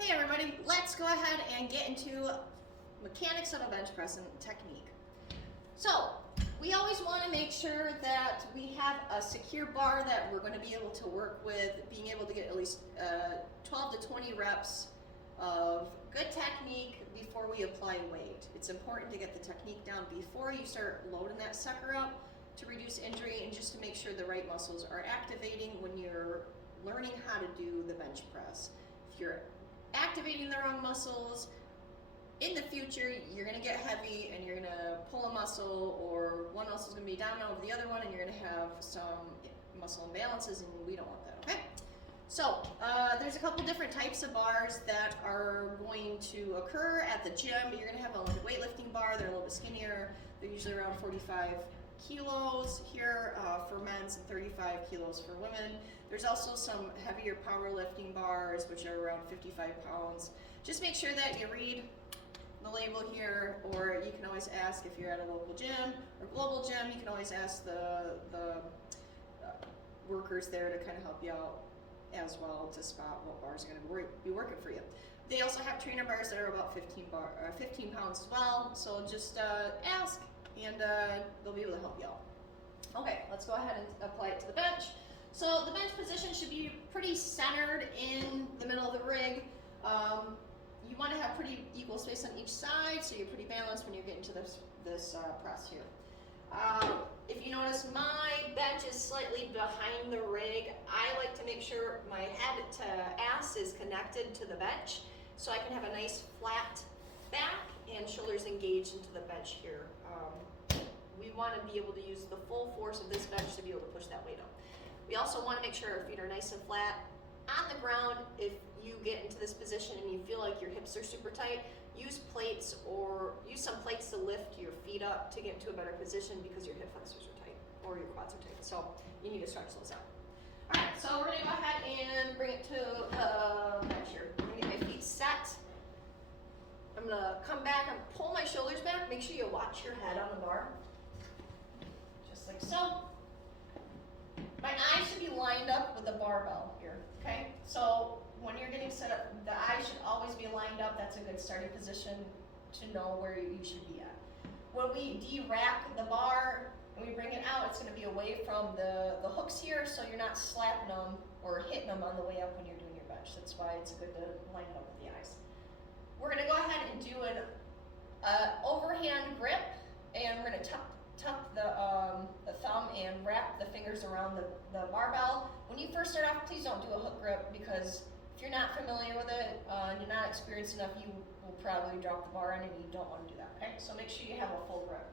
Hey everybody, let's go ahead and get into mechanics of a bench press and technique. So, we always want to make sure that we have a secure bar that we're going to be able to work with, being able to get at least 12 to 20 reps of good technique before we apply weight. It's important to get the technique down before you start loading that sucker up to reduce injury and just to make sure the right muscles are activating when you're learning how to do the bench press. If you're activating the wrong muscles, in the future you're going to get heavy and you're going to pull a muscle, or one muscle is going to be down over the other one and you're going to have some muscle imbalances, and we don't want that, okay? So there's a couple different types of bars that are going to occur at the gym. You're going to have a weightlifting bar. They're a little bit skinnier. They're usually around 45 kilos here for men's and 35 kilos for women. There's also some heavier powerlifting bars which are around 55 pounds. Just make sure that you read the label here, or you can always ask if you're at a local gym or global gym. You can always ask the workers there to kind of help you out as well to spot what bars are going to be working for you. They also have trainer bars that are about 15 pounds as well, so just ask and they'll be able to help you out. Okay, let's go ahead and apply it to the bench. So the bench position should be pretty centered in the middle of the rig. You want to have pretty equal space on each side, so you're pretty balanced when you're getting to this press here. If you notice, my bench is slightly behind the rig. I like to make sure my head to ass is connected to the bench, so I can have a nice flat back and shoulders engaged into the bench here. We want to be able to use the full force of this bench to be able to push that weight up. We also want to make sure our feet are nice and flat on the ground. If you get into this position and you feel like your hips are super tight, use plates or use some plates to lift your feet up to get into a better position, because your hip flexors are tight or your quads are tight. So you need to stretch those out. All right, so we're going to go ahead and bring it to bench here. I'm going to get my feet set. I'm going to come back and pull my shoulders back. Make sure you watch your head on the bar. Just like so. My eyes should be lined up with the barbell here, okay? So when you're getting set up, the eyes should always be lined up. That's a good starting position to know where you should be at. When we de-rack the bar and we bring it out, it's going to be away from the hooks here, so you're not slapping them or hitting them on the way up when you're doing your bench. That's why it's good to line it up with the eyes. We're going to go ahead and do an overhand grip, and we're going to tuck the thumb and wrap the fingers around the barbell. When you first start off, please don't do a hook grip, because if you're not familiar with it and you're not experienced enough, you will probably drop the bar in, and you don't want to do that, okay? So make sure you have a full grip.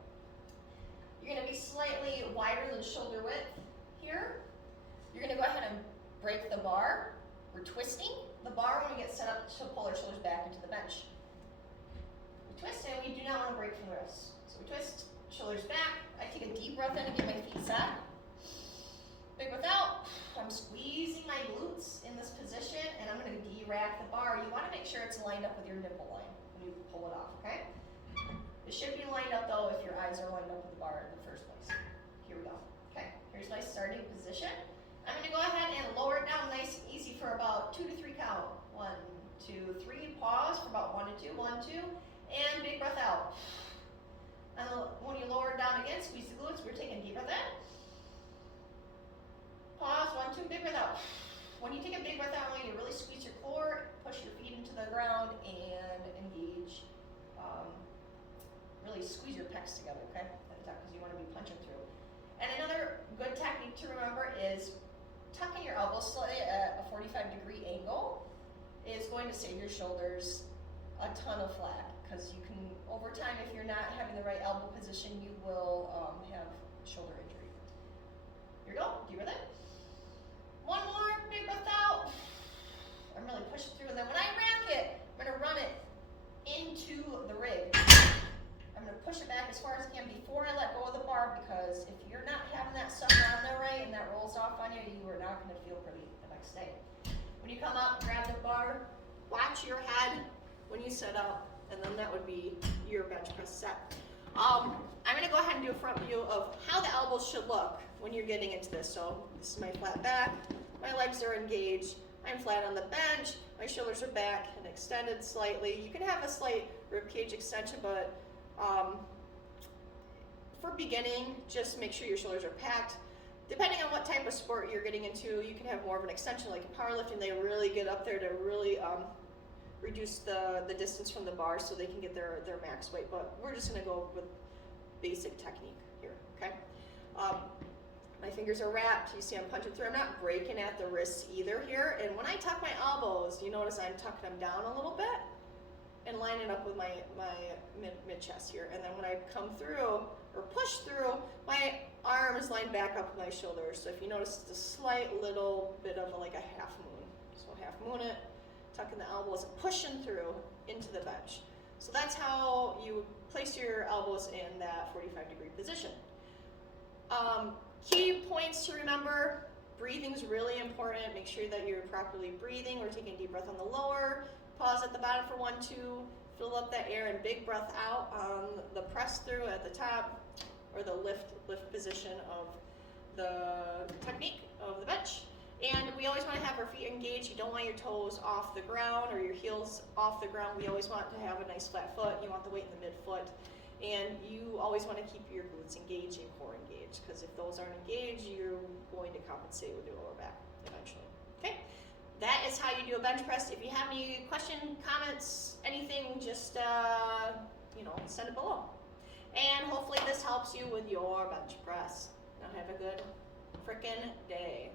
You're going to be slightly wider than shoulder width here. You're going to go ahead and break the bar. We're twisting the bar when we get set up to pull our shoulders back into the bench. We twist, and we do not want to break from the wrist. So we twist, shoulders back. I take a deep breath in to get my feet set. Big breath out. I'm squeezing my glutes in this position, and I'm going to de-rack the bar. You want to make sure it's lined up with your nipple line when you pull it off, okay? It should be lined up, though, if your eyes are lined up with the bar in the first place. Here we go. Okay, here's my starting position. I'm going to go ahead and lower it down nice and easy for about 2 to 3 count. 1, 2, 3. Pause for about 1 to 2. 1, 2. And big breath out. And when you lower it down again, squeeze the glutes. We're taking a deep breath in. Pause. 1, 2. Big breath out. When you take a big breath out, you really squeeze your core, push your feet into the ground, and engage. Really squeeze your pecs together, okay? At the top, because you want to be punching through. And another good technique to remember is tucking your elbows slightly at a 45-degree angle is going to save your shoulders a ton of flack, because you can, over time, if you're not having the right elbow position, you will have shoulder injury. Here we go. Deep breath in. One more. Big breath out. I'm really pushing through, and then when I rack it, I'm going to run it into the rig. I'm going to push it back as far as I can before I let go of the bar, because if you're not having that sucker on there right and that rolls off on you, you are not going to feel pretty the next day. When you come up, grab the bar, watch your head when you set up, and then that would be your bench press set. I'm going to go ahead and do a front view of how the elbows should look when you're getting into this. So this is my flat back, my legs are engaged, I'm flat on the bench, my shoulders are back and extended slightly. You can have a slight rib cage extension, but for beginning, just make sure your shoulders are packed. Depending on what type of sport you're getting into, you can have more of an extension. Like in powerlifting, they really get up there to really reduce the distance from the bar so they can get their max weight. But we're just gonna go with basic technique here, okay? My fingers are wrapped. You see I'm punching through. I'm not breaking at the wrists either here. And when I tuck my elbows, you notice I'm tucking them down a little bit and lining up with my mid chest here. And then when I come through or push through, my arm is lined back up with my shoulders. So if you notice, it's a slight little bit of like a half moon. So half moon it, tucking the elbows and pushing through into the bench. So that's how you place your elbows in that 45-degree position. Key points to remember: breathing is really important. Make sure that you're properly breathing. We're taking a deep breath on the lower, pause at the bottom for 1, 2, fill up that air, and big breath out on the press through at the top, or the lift position of the technique of the bench. And we always want to have our feet engaged. You don't want your toes off the ground or your heels off the ground. We always want to have a nice flat foot. You want the weight in the midfoot. And you always want to keep your glutes engaged and core engaged, because if those aren't engaged, you're going to compensate with your lower back eventually. Okay, that is how you do a bench press. If you have any question, comments, anything, just send it below. And hopefully this helps you with your bench press. Now have a good frickin' day.